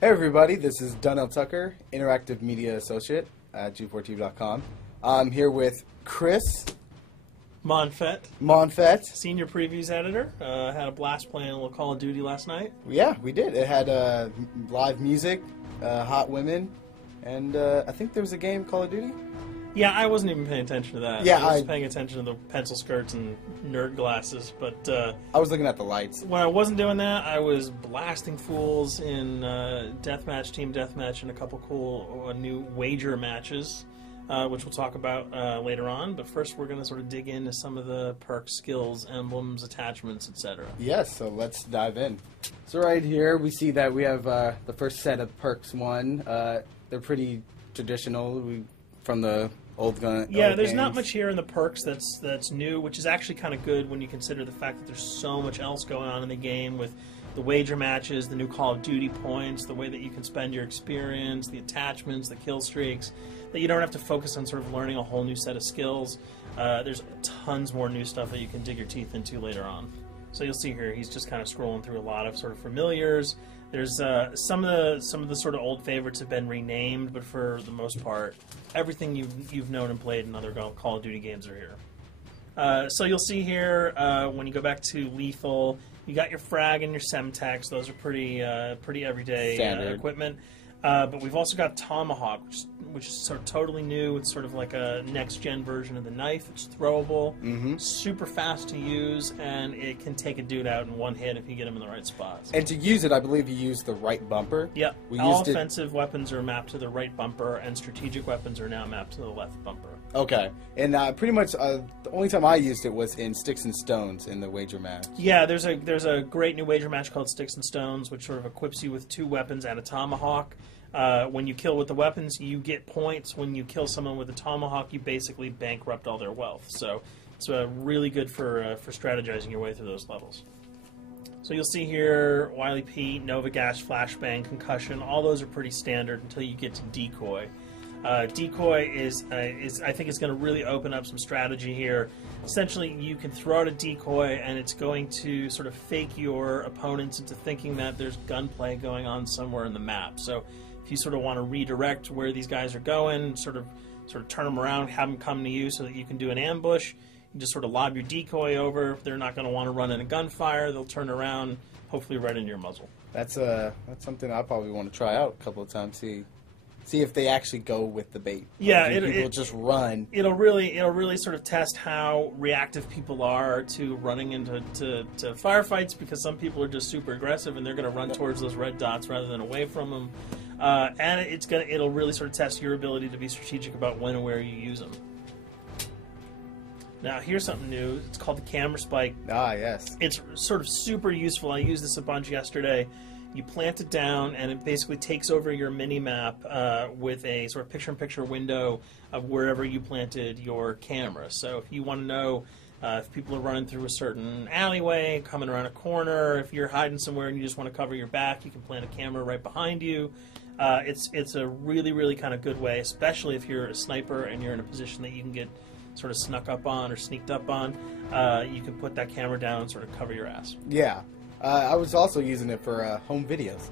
Hey everybody, this is Donnell Tucker, Interactive Media Associate at G4TV.com. I'm here with Chris Monfett, Senior Previews Editor. Had a blast playing a little Call of Duty last night. Yeah, we did. It had live music, hot women, and I think there was a game, Call of Duty? Yeah, I wasn't even paying attention to that. Yeah, I was paying attention to the pencil skirts and nerd glasses, but I was looking at the lights. When I wasn't doing that, I was blasting fools in deathmatch, team deathmatch, and a couple cool new wager matches, which we'll talk about later on. But first, we're going to sort of dig into some of the perks, skills, emblems, attachments, etc. Yes, so let's dive in. So right here, we see that we have the first set of perks one. They're pretty traditional from the old gun. Yeah, old there's games. not much here in the perks that's new, which is actually kind of good when you consider the fact that there's so much else going on in the game with the wager matches, the new Call of Duty points, the way that you can spend your experience, the attachments, the kill streaks, that you don't have to focus on sort of learning a whole new set of skills. There's tons more new stuff that you can dig your teeth into later on. So you'll see here, he's just kind of scrolling through a lot of sort of familiars. There's some of the sort of old favorites have been renamed, but for the most part, everything you've known and played in other Call of Duty games are here. So you'll see here when you go back to Lethal, you got your frag and your semtex. Those are pretty everyday equipment. But we've also got Tomahawk, which is sort of totally new. It's sort of like a next-gen version of the knife. It's throwable, super fast to use, and it can take a dude out in one hit if you get him in the right spots. And to use it, I believe you use the right bumper. Yep. All offensive weapons are mapped to the right bumper, and strategic weapons are now mapped to the left bumper. Okay. And pretty much the only time I used it was in Sticks and Stones in the wager match. Yeah, there's a great new wager match called Sticks and Stones, which sort of equips you with 2 weapons and a tomahawk. When you kill with the weapons, you get points. When you kill someone with a tomahawk, you basically bankrupt all their wealth. So it's really good for strategizing your way through those levels. So you'll see here, Wily Pete, Nova Gas, Flashbang, Concussion. All those are pretty standard until you get to Decoy. Decoy is I think it's going to really open up some strategy here. Essentially, you can throw out a decoy, and it's going to sort of fake your opponents into thinking that there's gunplay going on somewhere in the map. So if you sort of want to redirect where these guys are going, sort of turn them around, have them come to you so that you can do an ambush, you just sort of lob your decoy over. They're not going to want to run in a gunfire. They'll turn around, hopefully right into your muzzle. That's something I probably want to try out a couple of times. See if they actually go with the bait. Yeah, people just run. It'll really sort of test how reactive people are to running into firefights, because some people are just super aggressive and they're going to run towards those red dots rather than away from them. And it'll really sort of test your ability to be strategic about when and where you use them. Now, here's something new. It's called the Camera Spike. Ah, yes. It's sort of super useful. I used this a bunch yesterday. You plant it down, and it basically takes over your mini-map with a sort of picture-in-picture window of wherever you planted your camera. So if you want to know if people are running through a certain alleyway, coming around a corner, if you're hiding somewhere and you just want to cover your back, you can plant a camera right behind you. It's a really, really kind of good way, especially if you're a sniper and you're in a position that you can get sort of snuck up on or sneaked up on. You can put that camera down and sort of cover your ass. Yeah. I was also using it for home videos.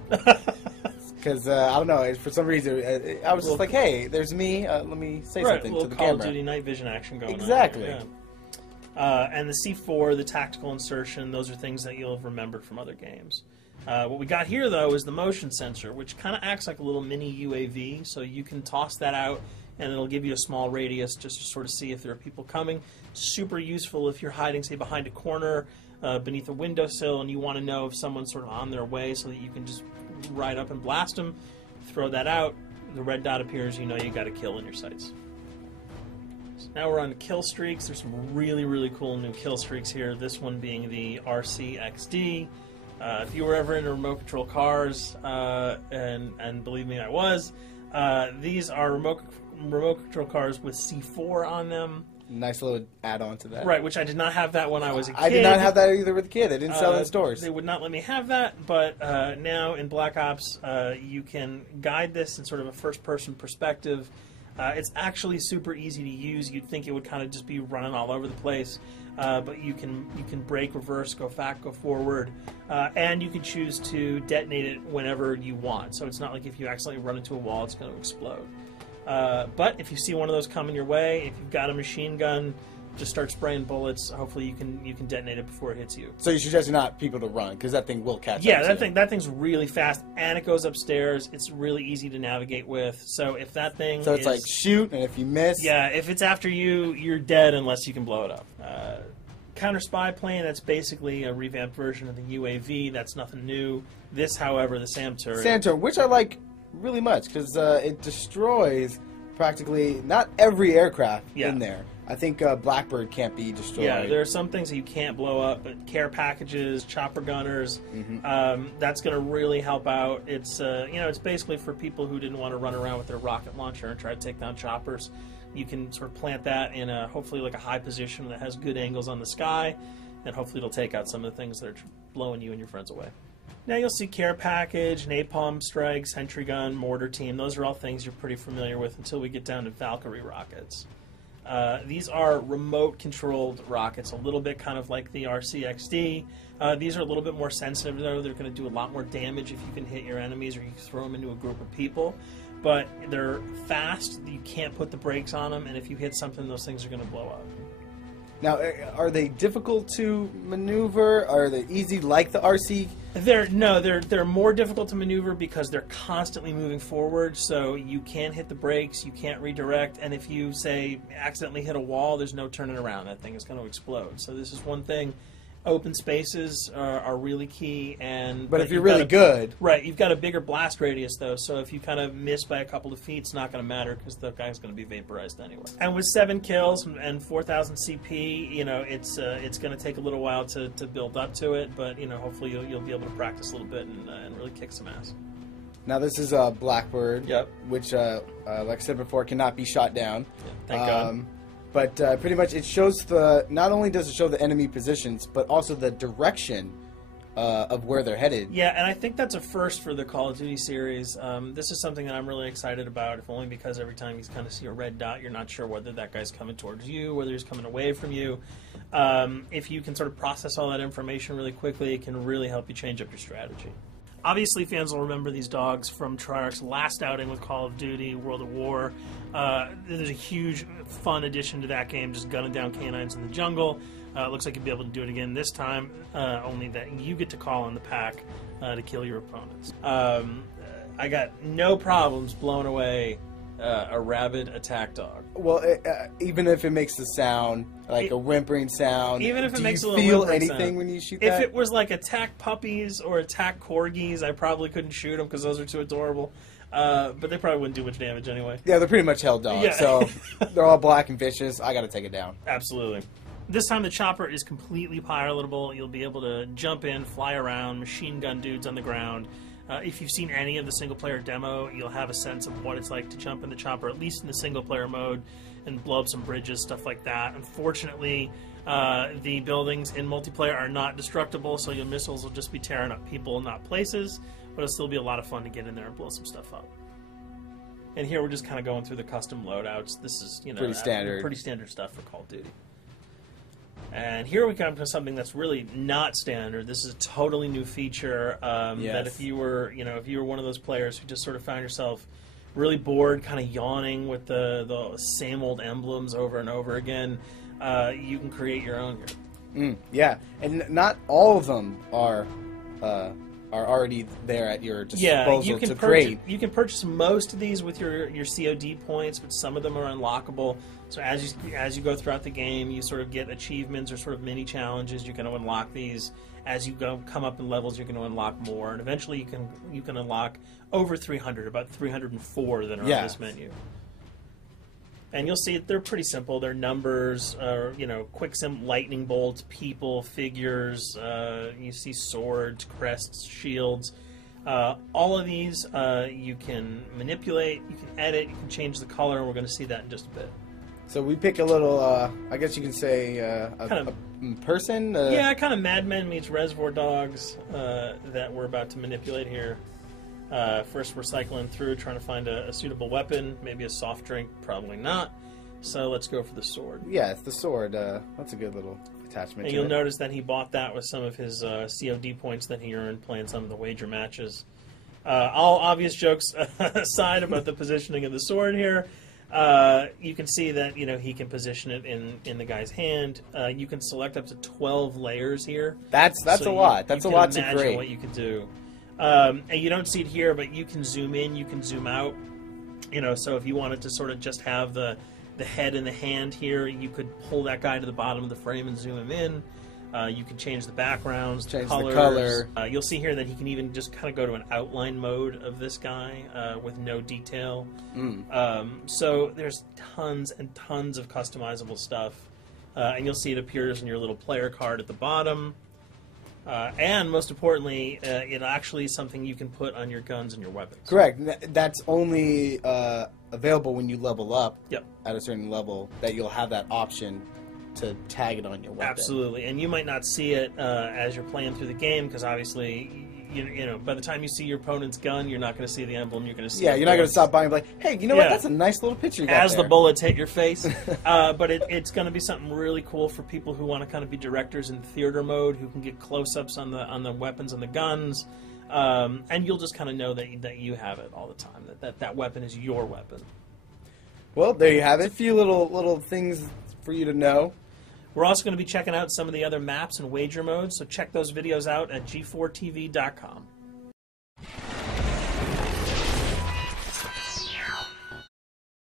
Because, I don't know, for some reason, I was just like, hey, there's me, let me say something to the Call camera. Call of Duty night vision action going on. Exactly. Yeah. And the C4, the tactical insertion, those are things that you'll have remembered from other games. What we got here, though, is the motion sensor, which kind of acts like a little mini UAV, so you can toss that out, and it'll give you a small radius just to sort of see if there are people coming. Super useful if you're hiding, say, behind a corner, beneath a windowsill, and you want to know if someone's sort of on their way so that you can just ride up and blast them. Throw that out, the red dot appears, you know you got a kill in your sights. So now we're on to kill streaks. There's some really, really cool new kill streaks here, this one being the RCXD. If you were ever into remote control cars, and believe me, I was, these are remote control cars with C4 on them. Nice little add-on to that. Right, which I did not have that when I was a kid. I did not have that either with a kid. They didn't sell in stores. They would not let me have that, but now in Black Ops, you can guide this in sort of a first-person perspective. It's actually super easy to use. You'd think it would kind of just be running all over the place. but you can brake, reverse, go back, go forward, and you can choose to detonate it whenever you want. So it's not like if you accidentally run into a wall, it's going to explode. But if you see one of those coming your way, if you've got a machine gun, just start spraying bullets. Hopefully you can detonate it before it hits you. So you suggest not people to run, because that thing will catch Yeah, up. that thing's really fast, and it goes upstairs. It's really easy to navigate with. So if that thing So it's like shoot, and if you miss... Yeah, if it's after you, you're dead unless you can blow it up. Counter spy plane, that's basically a revamped version of the UAV. That's nothing new. This, however, the SAM turret. SAM turret, which I like really much, because it destroys practically not every aircraft in there. I think Blackbird can't be destroyed. Yeah, there are some things that you can't blow up, but care packages, chopper gunners, that's going to really help out. It's it's basically for people who didn't want to run around with their rocket launcher and try to take down choppers. You can sort of plant that in hopefully like a high position that has good angles on the sky, and hopefully it'll take out some of the things that are blowing you and your friends away. Now you'll see care package, napalm strike, sentry gun, mortar team. Those are all things you're pretty familiar with until we get down to Valkyrie rockets. These are remote-controlled rockets, a little bit kind of like the RCXD. These are a little bit more sensitive, though. They're going to do a lot more damage if you can hit your enemies or you throw them into a group of people. But they're fast. You can't put the brakes on them, and if you hit something, those things are going to blow up. Now, are they difficult to maneuver? Are they easy like the RC? They're more difficult to maneuver because they're constantly moving forward, so you can't hit the brakes, you can't redirect, and if you, say, accidentally hit a wall, there's no turning around. That thing is going to explode. So this is one thing. Open spaces are really key. But if you're really good... Right, you've got a bigger blast radius, though, so if you kind of miss by a couple of feet, it's not going to matter because the guy's going to be vaporized anyway. And with 7 kills and 4,000 CP, it's going to take a little while to build up to it, but hopefully you'll be able to practice a little bit and really kick some ass. Now this is Blackbird, which, like I said before, cannot be shot down. Yeah, thank God. But pretty much it shows not only does it show the enemy positions, but also the direction of where they're headed. Yeah, and I think that's a first for the Call of Duty series. This is something that I'm really excited about, if only because every time you kind of see a red dot, you're not sure whether that guy's coming towards you, whether he's coming away from you. If you can sort of process all that information really quickly, it can really help you change up your strategy. Obviously, fans will remember these dogs from Treyarch's last outing with Call of Duty, World at War. There's a huge, fun addition to that game, just gunning down canines in the jungle. Looks like you'll be able to do it again this time, only that you get to call on the pack to kill your opponents. I got no problems blowing away a rabid attack dog. Well, even if it makes the sound, like a whimpering sound, even if it makes a little whimpering feel anything sound. when you shoot If that? it was like attack puppies or attack corgis, I probably couldn't shoot them because those are too adorable. But they probably wouldn't do much damage anyway. Yeah, they're pretty much held dogs, Yeah. so they're all black and vicious. I got to take it down. Absolutely. This time the chopper is completely pilotable. You'll be able to jump in, fly around, machine gun dudes on the ground. If you've seen any of the single-player demo, you'll have a sense of what it's like to jump in the chopper, at least in the single-player mode, and blow up some bridges, stuff like that. Unfortunately, the buildings in multiplayer are not destructible, so your missiles will just be tearing up people, not places, but it'll still be a lot of fun to get in there and blow some stuff up. And here we're just kind of going through the custom loadouts. This is, pretty standard. Pretty standard stuff for Call of Duty. And here we come to something that's really not standard. This is a totally new feature that if you were one of those players who just sort of found yourself really bored, kind of yawning with the same old emblems over and over again, you can create your own here. Yeah, and not all of them are already there at your disposal to create. You can purchase most of these with your COD points, but some of them are unlockable. So as you go throughout the game, you sort of get achievements or sort of mini challenges. You're going to unlock these. As you come up in levels, you're going to unlock more, and eventually you can unlock over 300, about 304 that are on this menu. And you'll see they're pretty simple. They're numbers, quick lightning bolts, people, figures. You see swords, crests, shields. All of these you can manipulate, you can edit, you can change the color, and we're going to see that in just a bit. So we pick a little, I guess you can say, a person? Yeah, kind of Mad Men meets Reservoir Dogs that we're about to manipulate here. First we're cycling through, trying to find a suitable weapon, maybe a soft drink, probably not. So let's go for the sword. Yeah, it's the sword. That's a good little attachment And to you'll it. notice that he bought that with some of his COD points that he earned playing some of the wager matches. All obvious jokes aside about the positioning of the sword here, you can see that he can position it in the guy's hand. You can select up to 12 layers here. That's So a lot. That's you a can lot to imagine grade. what you could do. And you don't see it here, but you can zoom in, you can zoom out. So if you wanted to sort of just have the head and the hand here, you could pull that guy to the bottom of the frame and zoom him in. You can change the backgrounds, Change the colors. color. You'll see here that he can even just kind of go to an outline mode of this guy with no detail. So there's tons and tons of customizable stuff. And you'll see it appears in your little player card at the bottom. And most importantly, it actually is something you can put on your guns and your weapons. Correct. That's only available when you level up Yep. at a certain level, that you'll have that option to tag it on your weapon. Absolutely. And you might not see it as you're playing through the game, because obviously, by the time you see your opponent's gun, you're not going to see the emblem. You're going to see Yeah, the you're not going to bullets. stop by and be like, hey, you know what? Yeah. That's a nice little picture you got As there. the bullets hit your face. But it's going to be something really cool for people who want to kind of be directors in theater mode, who can get close-ups on the weapons and the guns. And you'll just kind of know that you have it all the time, that weapon is your weapon. Well, there you have it. A few little things for you to know. We're also going to be checking out some of the other maps and wager modes, so check those videos out at g4tv.com.